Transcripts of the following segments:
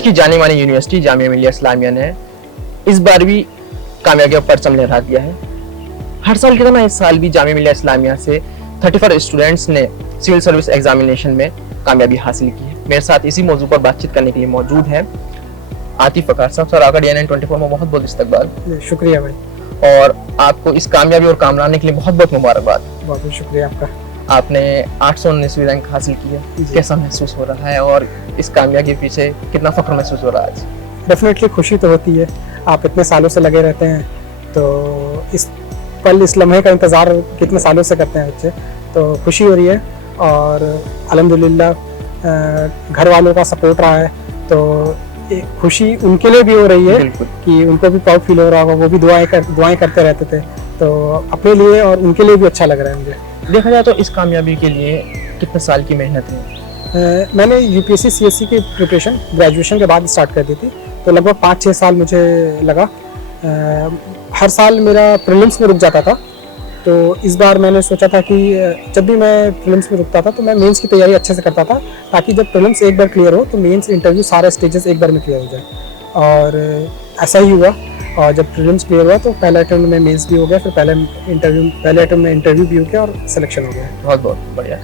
देश की जानी मानी यूनिवर्सिटी जामिया मिलिया इस्लामिया ने इस बार भी कामयाबी का परचम लहरा दिया है। हर साल की तरह इस साल भी जामिया मिलिया इस्लामिया से 34 स्टूडेंट्स ने सिविल सर्विस एग्जामिनेशन में कामयाबी हासिल की है। मेरे साथ इसी मौजू पर बातचीत करने के लिए मौजूद है आतिफ वकार साहब। सर, आपका DNN24 में बहुत बहुत इस्तकबाल। शुक्रिया भाई, और आपको इस कामयाबी और कामरानी के लिए बहुत बहुत मुबारकबाद। बहुत बहुत शुक्रिया आपका। आपने 819वीं रैंक हासिल की है, कैसा महसूस हो रहा है और इस कामयाबी के पीछे कितना फख्र महसूस हो रहा है आज? डेफिनेटली खुशी तो होती है, आप इतने सालों से लगे रहते हैं तो इस पल इस लम्हे का इंतज़ार कितने सालों से करते हैं बच्चे, तो खुशी हो रही है। और अल्हम्दुलिल्लाह घर वालों का सपोर्ट रहा है, तो एक खुशी उनके लिए भी हो रही है कि उनको भी प्राउड फील हो रहा होगा। वो भी दुआएं करते रहते थे, तो अपने लिए और उनके लिए भी अच्छा लग रहा है मुझे। देखा जाए तो इस कामयाबी के लिए कितने साल की मेहनत है? मैंने UPSC CSE की प्रिपरेशन ग्रेजुएशन के बाद स्टार्ट कर दी थी, तो लगभग 5-6 साल मुझे लगा। हर साल मेरा प्रीलिम्स में रुक जाता था, तो इस बार मैंने सोचा था कि जब भी मैं प्रीलिम्स में रुकता था तो मैं मेंस की तैयारी अच्छे से करता था, ताकि जब प्रीलिम्स एक बार क्लियर हो तो मेंस इंटरव्यू सारे स्टेजेस एक बार में क्लियर हो जाए। और ऐसा ही हुआ, और जब प्रीलिम्स क्लियर हुआ तो पहले अटेम्प्ट में मेंस भी हो गया, फिर पहले अटेम्प्ट में इंटरव्यू भी हो गया और सिलेक्शन हो गया। बहुत बहुत बढ़िया।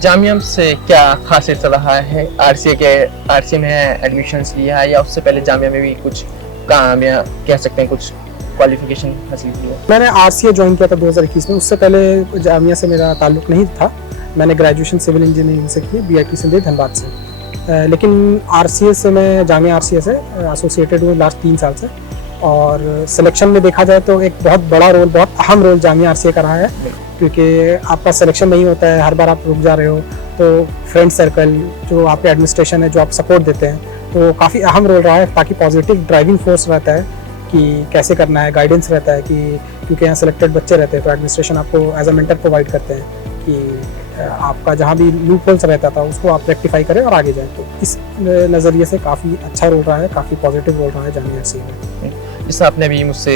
जामिया से क्या खासियत रहा है? RCA में एडमिशन लिया है या उससे पहले जामिया में भी कुछ कामयाब कह सकते हैं, कुछ क्वालिफिकेशन हासिल की है? मैंने RCA ज्वाइन किया था 2021 में, उससे पहले जामिया से मेरा ताल्लुक नहीं था। मैंने ग्रेजुएशन सिविल इंजीनियरिंग से की, BIT सिंधी धनबाद से। लेकिन RCA से मैं जामिया RCA से एसोसिएटेड हूँ लास्ट 3 साल से। और सिलेक्शन में देखा जाए तो एक बहुत बड़ा रोल, बहुत अहम रोल जामिया RCA का रहा है, क्योंकि आपका सिलेक्शन नहीं होता है, हर बार आप रुक जा रहे हो, तो फ्रेंड सर्कल जो आपके एडमिनिस्ट्रेशन है जो आप सपोर्ट देते हैं, तो काफ़ी अहम रोल रहा है, ताकि पॉजिटिव ड्राइविंग फोर्स रहता है कि कैसे करना है, गाइडेंस रहता है कि क्योंकि यहाँ सेलेक्टेड बच्चे रहते हैं तो एडमिनिस्ट्रेशन आपको एज अ मेंटर प्रोवाइड करते हैं कि आपका जहाँ भी लूप होल्स रहता था उसको आप रेक्टिफाई करें और आगे जाएं। तो इस नज़रिए से काफ़ी अच्छा रोल रहा है, काफ़ी पॉजिटिव रोल रहा है जामिया RCA में। जैसा आपने भी मुझसे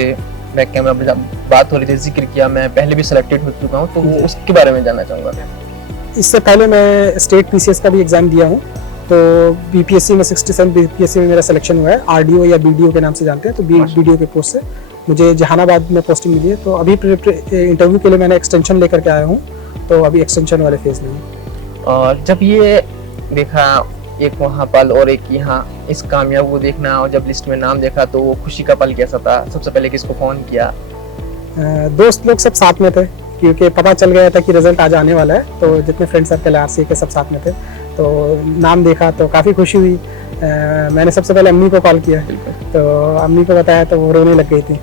बैक कैमरा पर बात हो रही थी, जिक्र किया, मैं पहले भी सिलेक्टेड हो चुका हूँ, तो उसके बारे में जानना चाहूँगा। इससे पहले मैं स्टेट PCS का भी एग्ज़ाम दिया हूँ, तो BPSC में 67 BPSC में मेरा सिलेक्शन हुआ है। RDO या BDO के नाम से जानते हैं, तो BDO के पोस्ट से मुझे जहानाबाद में पोस्टिंग मिली है। तो अभी इंटरव्यू के लिए मैंने एक्सटेंशन लेकर के आया हूँ, तो अभी एक्सटेंशन वाले फेज में हूँ। और जब ये देखा, एक वहाँ पल और एक यहाँ इस कामयाब को देखना, और जब लिस्ट में नाम देखा तो वो खुशी का पल कैसा था? सबसे पहले किसको फोन किया? दोस्त लोग सब साथ में थे, क्योंकि पता चल गया था कि रिजल्ट आज आने वाला है, तो जितने फ्रेंड सर्कल RCA के सब साथ में थे, तो नाम देखा तो काफ़ी खुशी हुई। मैंने सबसे पहले अम्मी को कॉल किया, तो अम्मी को बताया तो वो रोने लग गई थी।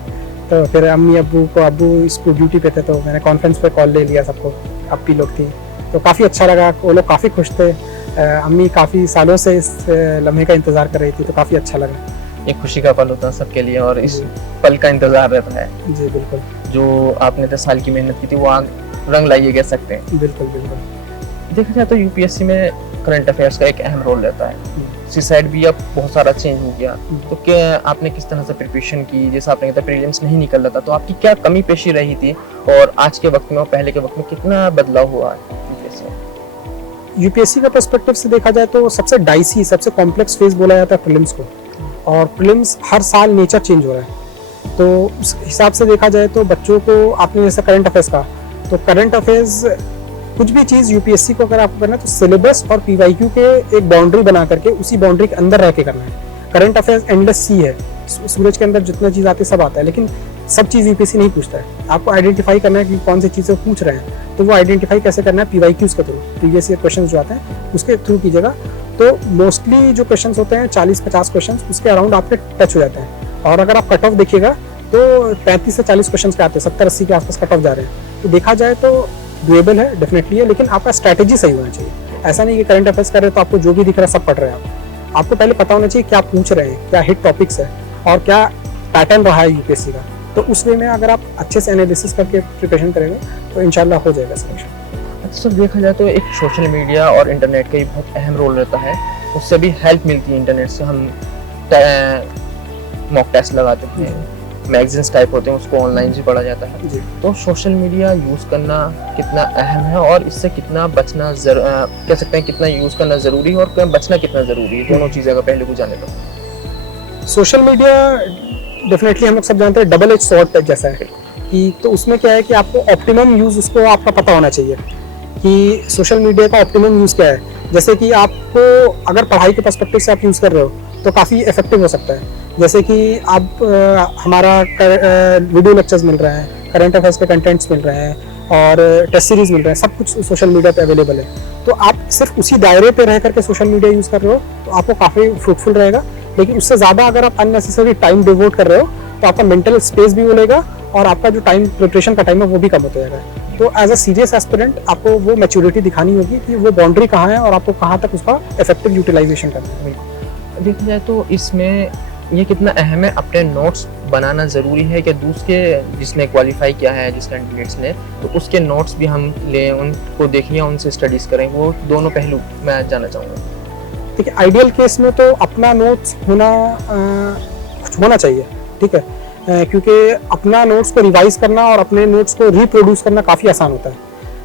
तो फिर अब्बू इसको ड्यूटी पे थे, तो मैंने कॉन्फ्रेंस पे कॉल ले लिया सबको, अप्पी लोग थी, तो काफ़ी अच्छा लगा। वो लोग काफ़ी खुश थे, अम्मी काफ़ी सालों से इस लम्हे का इंतज़ार कर रही थी, तो काफ़ी अच्छा लगा। एक खुशी का पल होता है सबके लिए, और इस पल का इंतज़ार रहता है। जी बिल्कुल। जो आपने 10 साल की मेहनत की थी वो आग रंग लाइए कह सकते हैं। बिल्कुल बिल्कुल। देखा जाए तो UPSC में करंट अफेयर्स का एक अहम रोल रहता है। CSAT भी अब बहुत सारा चेंज हो गया, तो क्या आपने किस तरह से प्रिपरेशन की? जैसा आपने कहा प्रीलिम्स नहीं निकल रहा था, तो आपकी क्या कमी पेशी रही थी, और आज के वक्त में और पहले के वक्त में कितना बदलाव हुआ है UPSC का पर्सपेक्टिव से देखा जाए तो सबसे डाइसी, सबसे कॉम्प्लेक्स फेज बोला जाता है प्रीलिम्स को, और प्रीलिम्स हर साल नेचर चेंज हो रहा है। तो उस हिसाब से देखा जाए तो बच्चों को, आपने जैसे करंट अफेयर्स का, तो करंट अफेयर्स कुछ भी चीज़ UPSC को अगर आपको करना है तो सिलेबस और PYQ के एक बाउंड्री बना करके उसी बाउंड्री के अंदर रह के करना है। करंट अफेयर्स एंडलेस सी है, सूरज के अंदर जितना चीज़ आती है सब आता है, लेकिन सब चीज़ UPSC नहीं पूछता है। आपको आइडेंटिफाई करना है कि कौन सी चीज़ें पूछ रहे हैं, तो वो आइडेंटिफाई कैसे करना है? PYQs के थ्रू, प्रीवियस ईयर क्वेश्चन जो आते हैं उसके थ्रू कीजिएगा। तो मोस्टली जो क्वेश्चन होते हैं 40-50 क्वेश्चन उसके अराउंड आपके टच हो जाते हैं, और अगर आप कट ऑफ देखिएगा तो 35 से 40 क्वेश्चन के आते हैं, 70-80 के आसपास कट ऑफ जा रहे हैं। तो देखा जाए तो डुएबल है, डेफिनेटली है, लेकिन आपका स्ट्रैटेजी सही होना चाहिए। ऐसा नहीं कि करंट अफेयर्स कर रहे तो आपको जो भी दिख रहा है सब पढ़ रहे हैं। आपको पहले पता होना चाहिए क्या पूछ रहे हैं, क्या हिट टॉपिक्स है और क्या पैटर्न रहा है UPSC का। तो उस वे में अगर आप अच्छे से एनालिसिस करके प्रिपरेशन करेंगे तो इंशाल्लाह हो जाएगा सिलेक्शन। अच्छा, देखा जाए तो एक सोशल मीडिया और इंटरनेट का भी बहुत अहम रोल रहता है, उससे भी हेल्प मिलती है। इंटरनेट से हम मॉक टेस्ट लगाते हैं, मैगजीन्स टाइप होते हैं उसको ऑनलाइन भी पढ़ा जाता है। जी। तो सोशल मीडिया यूज़ करना कितना अहम है और इससे कितना बचना कह सकते हैं कितना यूज़ करना ज़रूरी है और बचना कितना ज़रूरी है, दोनों चीज़ें का पहले को जाने तो। सोशल मीडिया डेफिनेटली हम लोग सब जानते हैं डबल एज स्वॉर्ड जैसा है कि, तो उसमें क्या है कि आपको ऑप्टिमम यूज़ उसको आपका पता होना चाहिए कि सोशल मीडिया का ऑप्टिमम यूज़ क्या है। जैसे कि आपको अगर पढ़ाई के पर्सपेक्टिव से आप यूज़ कर रहे हो तो काफ़ी इफेक्टिव हो सकता है। जैसे कि आप हमारा वीडियो लेक्चर्स मिल रहे हैं, करंट अफेयर्स के कंटेंट्स मिल रहे हैं और टेस्ट सीरीज मिल रहे हैं, सब कुछ सोशल मीडिया पे अवेलेबल है। तो आप सिर्फ उसी दायरे पे रह करके सोशल मीडिया यूज़ कर रहे हो तो आपको काफ़ी फ्रूटफुल रहेगा। लेकिन उससे ज़्यादा अगर आप अननेसेसरी टाइम डिवोट कर रहे हो तो आपका मेंटल स्पेस भी मिलेगा और आपका जो टाइम प्रिपरेशन का टाइम है वो भी कम होता जाएगा। तो एज अ सीरियस एस्पिरेंट आपको वो मैच्योरिटी दिखानी होगी कि वो बाउंड्री कहाँ है और आपको कहाँ तक उसका इफेक्टिव यूटिलाइजेशन करना है। देखा जाए तो इसमें ये कितना अहम है, अपने नोट्स बनाना ज़रूरी है कि दूसरे जिसने क्वालिफाई किया है जिस कैंडिडेट्स ने, तो उसके नोट्स भी हम लें, उनको देखें, उनसे स्टडीज़ करें, वो दोनों पहलू मैं जानना चाहूँगा। देखिए आइडियल केस में तो अपना नोट्स होना चाहिए, ठीक है, क्योंकि अपना नोट्स को रिवाइज करना और अपने नोट्स को रिप्रोड्यूस करना काफ़ी आसान होता है।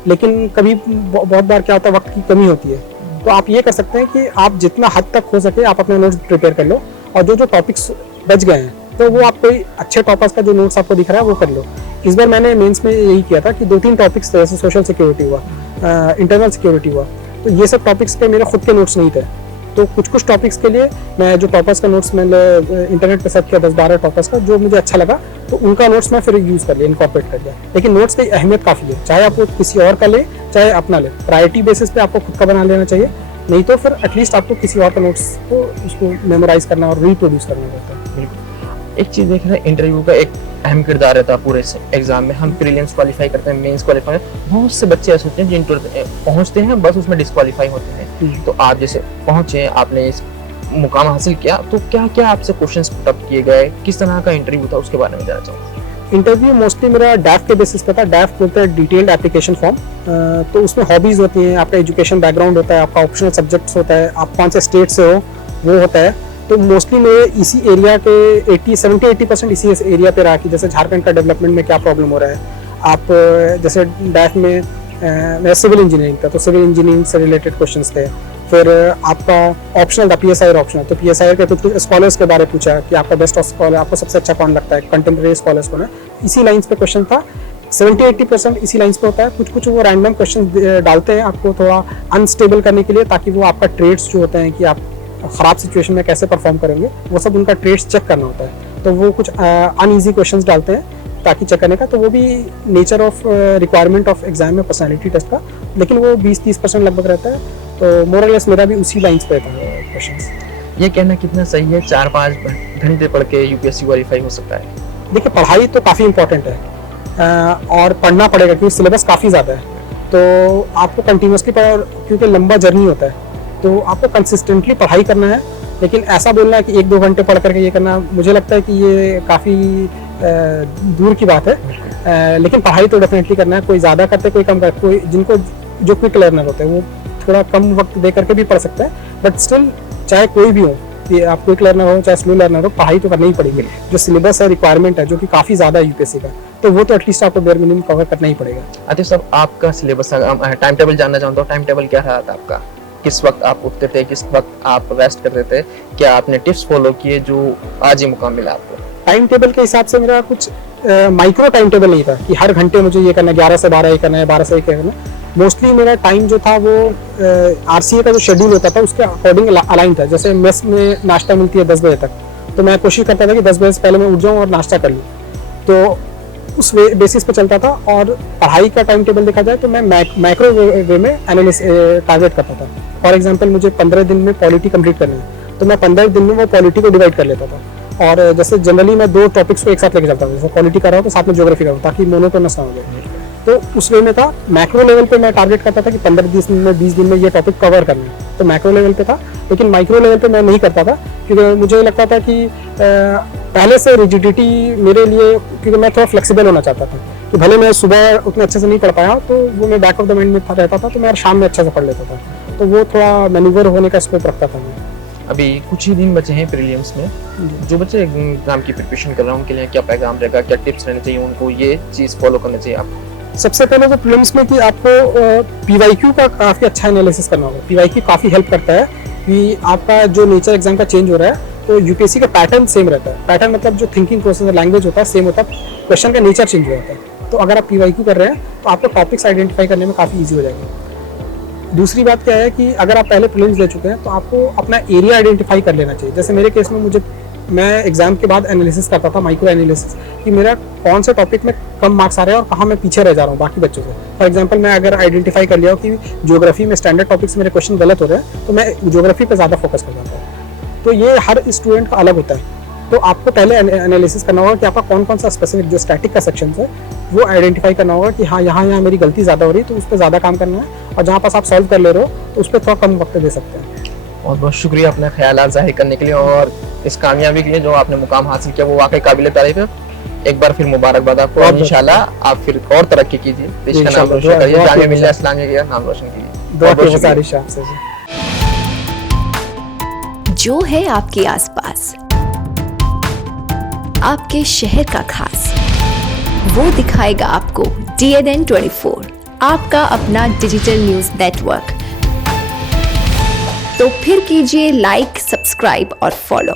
लेकिन कभी बहुत बार क्या होता है, वक्त की कमी होती है। तो आप ये कर सकते हैं कि आप जितना हद तक हो सके आप अपने नोट्स प्रिपेयर कर लो और जो जो टॉपिक्स बच गए हैं तो वो आप कोई अच्छे टॉपर्स का जो नोट्स आपको दिख रहा है वो कर लो। इस बार मैंने मेंस में यही किया था कि 2-3 टॉपिक्स थे, जैसे सोशल सिक्योरिटी हुआ, इंटरनल सिक्योरिटी हुआ, तो ये सब टॉपिक्स के मेरे खुद के नोट्स नहीं थे। तो कुछ कुछ टॉपिक्स के लिए मैं जो टॉपर्स का नोट्स मैंने इंटरनेट पे सर्च किया 10-12 टॉपर्स का, जो मुझे अच्छा लगा तो उनका नोट्स मैं फिर यूज़ कर लिया, इनकॉर्पोरेट कर लिया। लेकिन नोट्स की अहमियत काफ़ी है, चाहे आप वो किसी और का ले चाहे अपना ले, प्रायोरिटी बेसिस पे आपको खुद का बना लेना चाहिए, नहीं तो फिर एटलीस्ट आपको किसी और का नोट्स को उसको मेमोराइज करना और रिप्रोड्यूस करना पड़ता है। बिल्कुल। एक चीज़ देख रहे हैं, इंटरव्यू का एक अहम किरदार रहता है पूरे एग्जाम में। हम प्रीलिम्स क्वालिफाई करते हैं, मेंस क्वालिफाई, बहुत से बच्चे ऐसे होते हैं जिन पहुंचते हैं बस उसमें डिस्क्वालीफाई होते हैं। तो आप जैसे पहुंचे, आपने इस मुकाम हासिल किया, तो क्या क्या आपसे क्वेश्चंस पुट अप किए गए, किस तरह का इंटरव्यू था, उसके बारे में जानना चाहूँगा। इंटरव्यू मोस्टली मेरा डैफ के बेसिस पे था। डैफ बोलते हैं डिटेल्ड एप्लीकेशन फॉर्म। तो उसमें हॉबीज़ होती हैं, आपका एजुकेशन बैकग्राउंड होता है, आपका ऑप्शनल सब्जेक्ट्स होता है, आप कौन से स्टेट से हो वो होता है। तो मोस्टली मेरे इसी एरिया के 70-80% इसी एरिया पे रहा कि जैसे झारखंड का डेवलपमेंट में क्या प्रॉब्लम हो रहा है। आप जैसे डैफ में मेरा सिविल इंजीनियरिंग था तो सिविल इंजीनियरिंग से रिलेटेड क्वेश्चंस थे। फिर आपका ऑप्शनल था पीएसआई ऑप्शनल, तो पीएसआई के कुछ स्कॉलर्स के बारे में पूछा कि आपका बेस्ट ऑफ स्कॉलर, आपको सबसे अच्छा कौन लगता है, कंटेम्प्रेरी स्कॉलर्स कौन है। इसी लाइन्स पे क्वेश्चन था। 70-80% इसी लाइन्स पे होता है। कुछ कुछ वो रैंडम क्वेश्चन डालते हैं आपको थोड़ा अनस्टेबल करने के लिए, ताकि वो आपका ट्रेड्स जो होते हैं कि आप ख़राब सिचुएशन में कैसे परफॉर्म करेंगे, वो सब उनका ट्रेड्स चेक करना होता है। तो वो कुछ अनईजी क्वेश्चंस डालते हैं ताकि चेक करने का, तो वो भी nature of requirement of exam में पर्सनैलिटी टेस्ट का, लेकिन वो 20-30% लगभग रहता है। तो मोरलेस मेरा भी उसी लाइन्स पे था क्वेश्चंस। ये कहना कितना सही है, 4-5 घंटे पढ़ के यूपीएससी क्वालिफाई हो सकता है? देखिए पढ़ाई तो काफ़ी इंपॉर्टेंट है और पढ़ना पड़ेगा क्योंकि सिलेबस काफ़ी ज़्यादा है। तो आपको कंटिन्यूसली क्योंकि लंबा जर्नी होता है तो आपको कंसिस्टेंटली पढ़ाई करना है। लेकिन ऐसा बोलना है कि 1-2 घंटे पढ़ करके ये करना, मुझे लगता है कि ये काफ़ी दूर की बात है। लेकिन पढ़ाई तो डेफिनेटली करना है। कोई ज़्यादा करते, कोई कम करते, कोई जिनको जो क्विक लर्नर होते हैं वो थोड़ा कम वक्त दे करके भी पढ़ सकते हैं। बट स्टिल चाहे कोई भी हो, कि आप क्विक लर्नर हो चाहे स्लो लर्नर हो, पढ़ाई तो करनी ही पड़ेगी। जो सिलेबस है, रिक्वायरमेंट है, जो कि काफ़ी ज़्यादा है यूपीएससी का, तो वो तो एटलीस्ट आपको बेयर मिनिमम कवर करना ही पड़ेगा। आतिफ साहब, आपका सिलेबस, टाइम टेबल जानना चाहता हूँ, टाइम टेबल क्या रहा था आपका? किस वक्त आप उठते थे, किस वक्त आप रेस्ट करते थे? क्या आपने टिप्स फॉलो किए जो आज ये मुकाम मिला आपको? टाइम टेबल के हिसाब से मेरा कुछ माइक्रो टाइम टेबल नहीं था कि हर घंटे मुझे ये करना है, 11 से 12 ये करना है, 12 से 1 करना है। मोस्टली मेरा टाइम जो था वो आरसीए का जो शेड्यूल होता था उसके अकॉर्डिंग अलाइन था। जैसे मेस में नाश्ता मिलती है 10 बजे तक, तो मैं कोशिश करता था कि 10 बजे से पहले मैं उठ जाऊँ और नाश्ता कर लूँ। तो उस बेसिस पे चलता था। और पढ़ाई का टाइम टेबल देखा जाए तो मैं मैक्रो वे में एनालिस टारगेट करता था। फॉर एग्जांपल मुझे 15 दिन में पॉलिटी कंप्लीट करनी है तो मैं 15 दिन में वो पॉलिटी को डिवाइड कर लेता था। और जैसे जनरली मैं 2 टॉपिक्स को एक साथ लेके चलता था, जैसे पॉलिटी कर रहा हूँ तो साथ में ज्योग्राफी कर रहा हूँ, ताकि मोनोटोनस ना हो जाए। तो उस वे में था। मैक्रो लेवल पे मैं टारगेट करता था कि 15 दिन में 20 दिन में ये टॉपिक कवर करना है, तो मैक्रो लेवल पे था। लेकिन माइक्रो लेवल पे मैं नहीं करता था क्योंकि मुझे लगता था कि पहले से रिजिडिटी मेरे लिए, क्योंकि मैं थोड़ा फ्लेक्सिबल होना चाहता था कि भले मैं सुबह उतने अच्छे से नहीं पढ़ पाया तो वो मैं बैक ऑफ द माइंड में रहता था, तो मैं शाम में अच्छे से पढ़ लेता था। तो वो थोड़ा मैन्यूवर होने का स्कोप रखता था मैं। अभी कुछ ही दिन बचे हैं प्रीलिम्स में, जो बच्चे एग्जाम की प्रिपरेशन कर रहे हैं उनके लिए क्या पैगाम रहेगा, क्या टिप्स रहने चाहिए उनको, ये चीज़ फॉलो करनी चाहिए आपको? सबसे पहले तो प्रीलिम्स में कि आपको पीवाईक्यू का काफ़ी अच्छा एनालिसिस करना होगा। पीवाईक्यू काफ़ी हेल्प करता है कि आपका जो नेचर एग्जाम का चेंज हो रहा है तो यूपीएससी का पैटर्न सेम रहता है। पैटर्न मतलब जो थिंकिंग प्रोसेस लैंग्वेज होता है सेम होता है, क्वेश्चन का नेचर चेंज हो जाता है। तो अगर आप पीवाईक्यू कर रहे हैं तो आपको टॉपिक्स आइडेंटिफाई करने में काफ़ी ईजी हो जाएगी। दूसरी बात क्या है कि अगर आप पहले प्रीलिम्स दे चुके हैं तो आपको अपना एरिया आइडेंटिफाई कर लेना चाहिए। जैसे मेरे केस में मैं एग्जाम के बाद एनालिसिस करता था, माइक्रो एनालिसिस, कि मेरा कौन से टॉपिक में कम मार्क्स आ रहे हैं और कहाँ मैं पीछे रह जा रहा हूँ बाकी बच्चों से। फॉर एग्जांपल मैं अगर आइडेंटिफाई कर लिया हो कि ज्योग्राफी में स्टैंडर्ड टॉपिक्स मेरे क्वेश्चन गलत हो रहे हैं तो मैं ज्योग्राफी पे ज़्यादा फोकस कर जाता हूँ। तो ये हर स्टूडेंट का अलग होता है। तो आपको पहले एनालिसिस करना होगा कि आपका कौन कौन सा स्पेसिफिक जो स्टैटिक का सेक्शन है वो आइडेंटिफाई करना होगा कि हाँ यहाँ मेरी गलती ज़्यादा हो रही है तो उस पर ज़्यादा काम करना है, और जहाँ पास आप सॉल्व कर ले रहे हो तो उस पर थोड़ा कम वक्त दे सकते हैं। बहुत बहुत शुक्रिया अपने ख्यालात जाहिर करने के लिए और इस कामयाबी के लिए जो आपने मुकाम हासिल किया वो वाकई काबिल तारीफ है। एक बार फिर मुबारकबाद आपको और इंशाल्लाह आप फिर और तरक्की कीजिए, देश का नाम रोशन करिए, जामिया मिलिया इस्लामिया का नाम रोशन कीजिए। दुआ कीजिए सारी शाम से। जो है आपके आसपास, आपके शहर का खास, वो दिखाएगा आपको DNN 24, आपका अपना डिजिटल न्यूज नेटवर्क। तो फिर कीजिए लाइक, सब्सक्राइब और फॉलो।